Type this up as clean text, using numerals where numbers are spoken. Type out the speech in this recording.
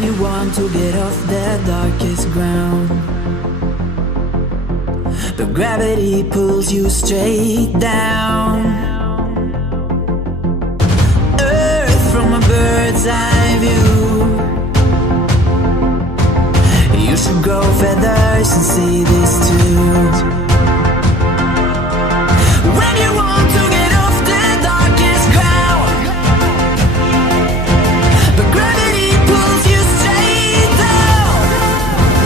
and you want to get off that darkest ground, but gravity pulls you straight down. Earth from a bird's eye view. You should grow feathers and see the